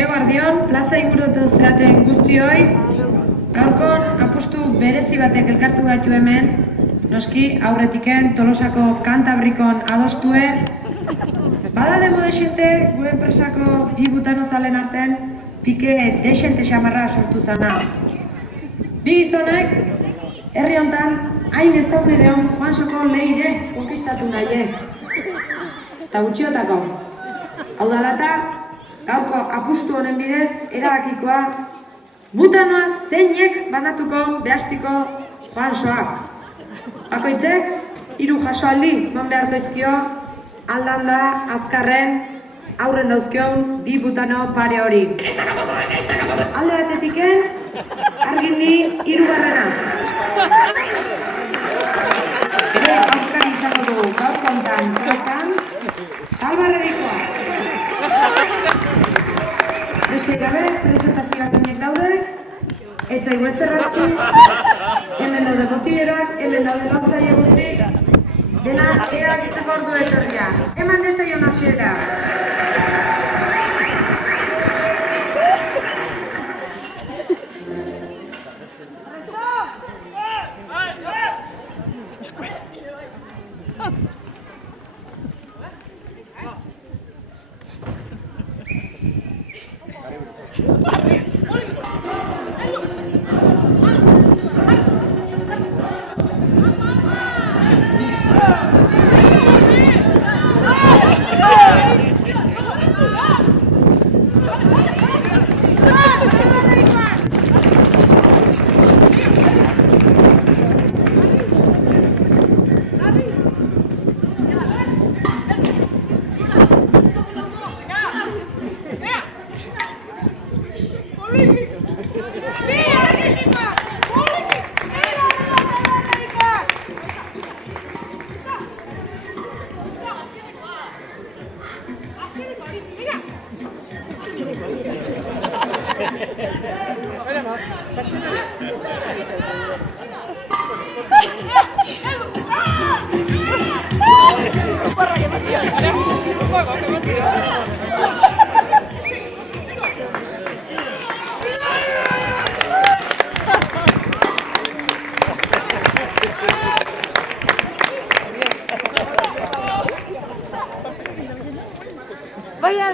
Eguardion, plaza ingurutu zeraten guztioi, gaurkon apustu berezi batek elkartu gaitu hemen, noski aurretiken Tolosako Kantabrikon adostue, bada demo desente gure enpresako ibutano zalen arten pike desente xamarra sortu zana. Bi gizonek, herri hontan, hain ezaune deon Juansoko leire konkistatu nahi. Eta gutxiotako. Hau dalata, gaurko apustu honen bidez, erabakikoa, butanoa zeinek banatuko behastiko Juansoak. Bakoitzek, 3 jasoaldi man beharko izkio, aldanda, azkarren, aurren dauzkion, 2 butano pare hori. Alde batetiken, argindi 3garrena. Ere, aurkari izango dugu, gaur kontan, plazan, Salbarredikoa. Presei gabe, presentazioak horiek daude, eta iguezerrazki, hemen daude botilleroak, hemen daude lautzaile guztik, dena eragitzeko ordu etorria. Eman dezaion hasiera. Vaya,